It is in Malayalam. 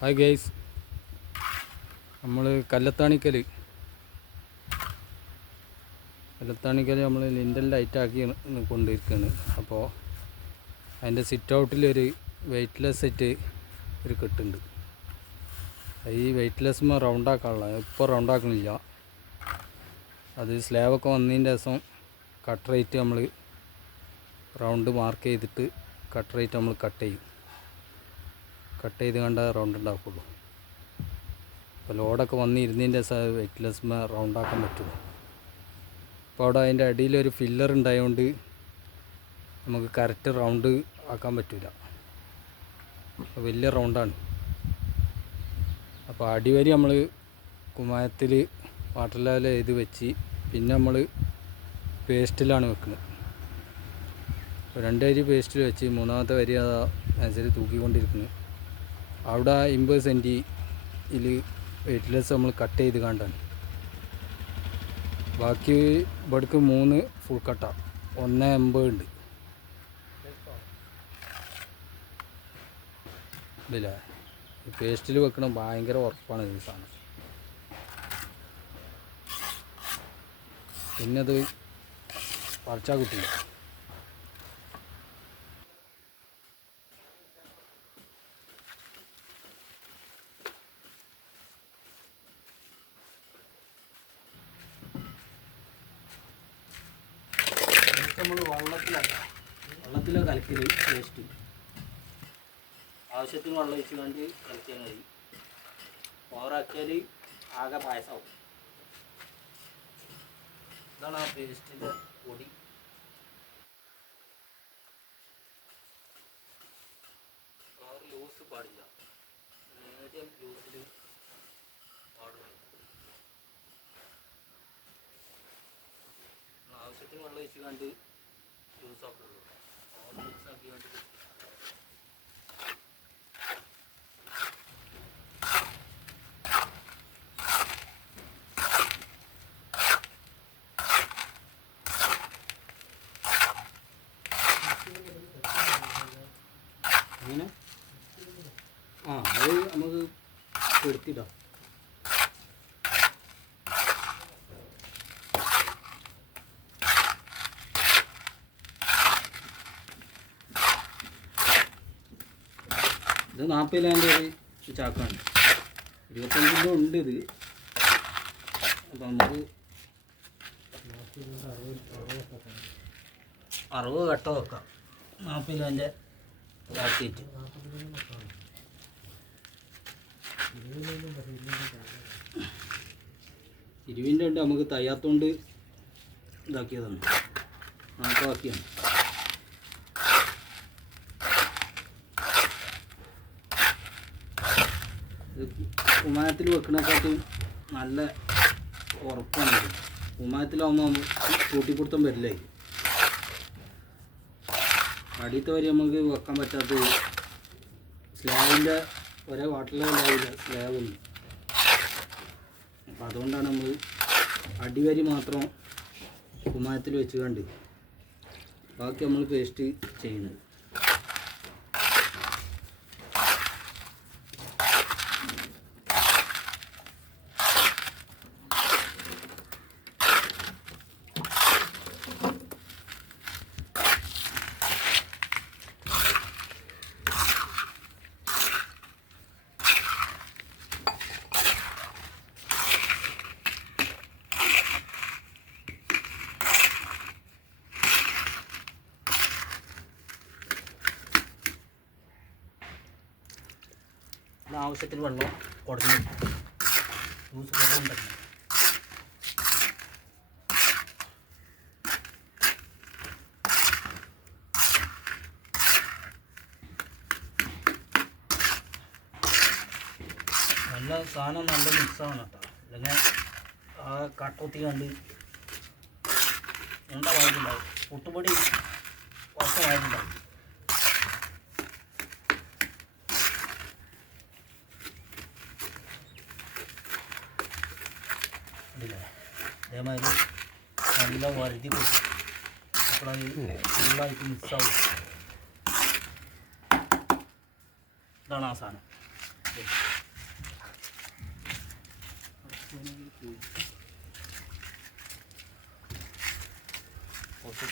ഹായ് ഗൈസ്, നമ്മൾ കല്ലത്താണിക്കൽ നമ്മൾ ലിൻഡൽ ലൈറ്റാക്കി കൊണ്ടിരിക്കുകയാണ്. അപ്പോൾ അതിൻ്റെ സിറ്റ് ഔട്ടിലൊരു വെയ്റ്റ്ലെസ് സെറ്റ് ഒരു കെട്ടുണ്ട്. ഈ വെയ്റ്റ്ലെസ്സുമ്പോൾ റൗണ്ടാക്കാനുള്ള ഇപ്പോൾ റൗണ്ടാക്കണില്ല. അത് സ്ലാബൊക്കെ വന്നതിൻ്റെ ദിവസം കട്ട് റേറ്റ് നമ്മൾ റൗണ്ട് മാർക്ക് ചെയ്തിട്ട് കട്ട് റേറ്റ് നമ്മൾ കട്ട് ചെയ്ത് കണ്ട റൗണ്ട് ഉണ്ടാക്കുള്ളൂ. അപ്പോൾ ലോഡൊക്കെ വന്നിരുന്നതിൻ്റെ വെയ്റ്റ്ലെസ്സുമ്പോൾ റൗണ്ടാക്കാൻ പറ്റുള്ളൂ. അപ്പോൾ അവിടെ അതിൻ്റെ അടിയിലൊരു ഫില്ലർ ഉണ്ടായതുകൊണ്ട് നമുക്ക് കറക്റ്റ് റൗണ്ട് ആക്കാൻ പറ്റില്ല. വലിയ റൗണ്ടാണ്. അപ്പോൾ അടിവരി നമ്മൾ കുമ്മായത്തിൽ വാട്ടർ ലെവൽ ചെയ്ത് വെച്ച് പിന്നെ നമ്മൾ പേസ്റ്റിലാണ് വെക്കുന്നത്. അപ്പോൾ 2 അരി പേസ്റ്റിൽ വെച്ച് മൂന്നാമത്തെ വരി അനുസരിച്ച് തൂക്കിക്കൊണ്ടിരിക്കുന്നത്. അവിടെ 50 സെൻറ്റിയിൽ വെയ്റ്റ്ലെസ് നമ്മൾ കട്ട് ചെയ്ത് കണ്ടാണ്. ബാക്കി ഇവിടേക്ക് 3 ഫുൾ കട്ടാണ്, 1.80 ഉണ്ട്. ഇല്ല, പേസ്റ്റിൽ വെക്കണം ഭയങ്കര ഉറപ്പാണ് ഈ സാധനം. പിന്നെ അത് പറിച്ചാൽ കിട്ടില്ല. നമ്മൾ വെള്ളത്തിലെ കലക്കൽ പേസ്റ്റ് ആവശ്യത്തിന് വെള്ളം ഒഴിച്ച് കണ്ട് കളിക്കാൻ മതി. ഓവറാക്കിയാൽ ആകെ പായസമാവും. ഇതാണ് ആ പേസ്റ്റിൻ്റെ പൊടി. ഓവർ ലൂസ് പാടില്ല, മീഡിയം ലൂസിൽ പാടുള്ളൂ. ആവശ്യത്തിന് വെള്ളം ഒഴിച്ച് കണ്ട് ലൂസാക്കുള്ളൂ. ഓവർ ലൂസാക്കി കണ്ട് അങ്ങനെ അത് നമുക്ക് എടുത്തിടാം. ഇത് 40 ലാൻ്റെ ഒരു ചാക്കാണ്. 25 കിലോ ഉണ്ട് ഇത്. അപ്പം നമുക്ക് 60 കട്ട വെക്കാം. 40 ലാൻ്റെ ചാക്കിയിട്ട് ഇരുവിൻ്റെ ഉണ്ട്. നമുക്ക് തയ്യാത്തോണ്ട് ഇതാക്കിയതാണ്, നാക്കാക്കിയാണ്. കുമ്മായത്തിൽ വെക്കണേക്കാട്ടും നല്ല ഉറപ്പാണ്. കുമ്മായത്തിലാവുമ്പോൾ കൂട്ടിപ്പിടുത്തം വരില്ലേ. അടിയത്തെ വരെ നമുക്ക് വെക്കാൻ പറ്റാത്ത സ്ലാബിൻ്റെ ഒരേ വാട്ടർ ലെവലാവില്ല, സ്ലാബുണ്ട്. അപ്പം അതുകൊണ്ടാണ് നമ്മൾ അടിവരി മാത്രം കുമ്മായത്തിൽ വെച്ച് കണ്ട് ബാക്കി നമ്മൾ പേസ്റ്റ് ചെയ്യുന്നത്. ആവശ്യത്തിന് വെള്ളം കൊടുക്കുന്നു. ലൂസ് വെള്ളമുണ്ടെങ്കിൽ നല്ല സാധനം നല്ല മിക്സാണ് കേട്ടോ. അല്ലെങ്കിൽ ആ കട്ടൊത്തി കണ്ട് ഉണ്ടാവായിട്ടുണ്ടാവും. പുട്ടുപൊടി കുറച്ചമായിട്ടുണ്ടാവും. അതേമാതിരി നല്ല വഴുതി കൊടുക്കും. അപ്പോഴത് ഫുള്ളായിട്ട് മിക്സാവും. ഇതാണ് ആ സാധനം. ഓക്കെ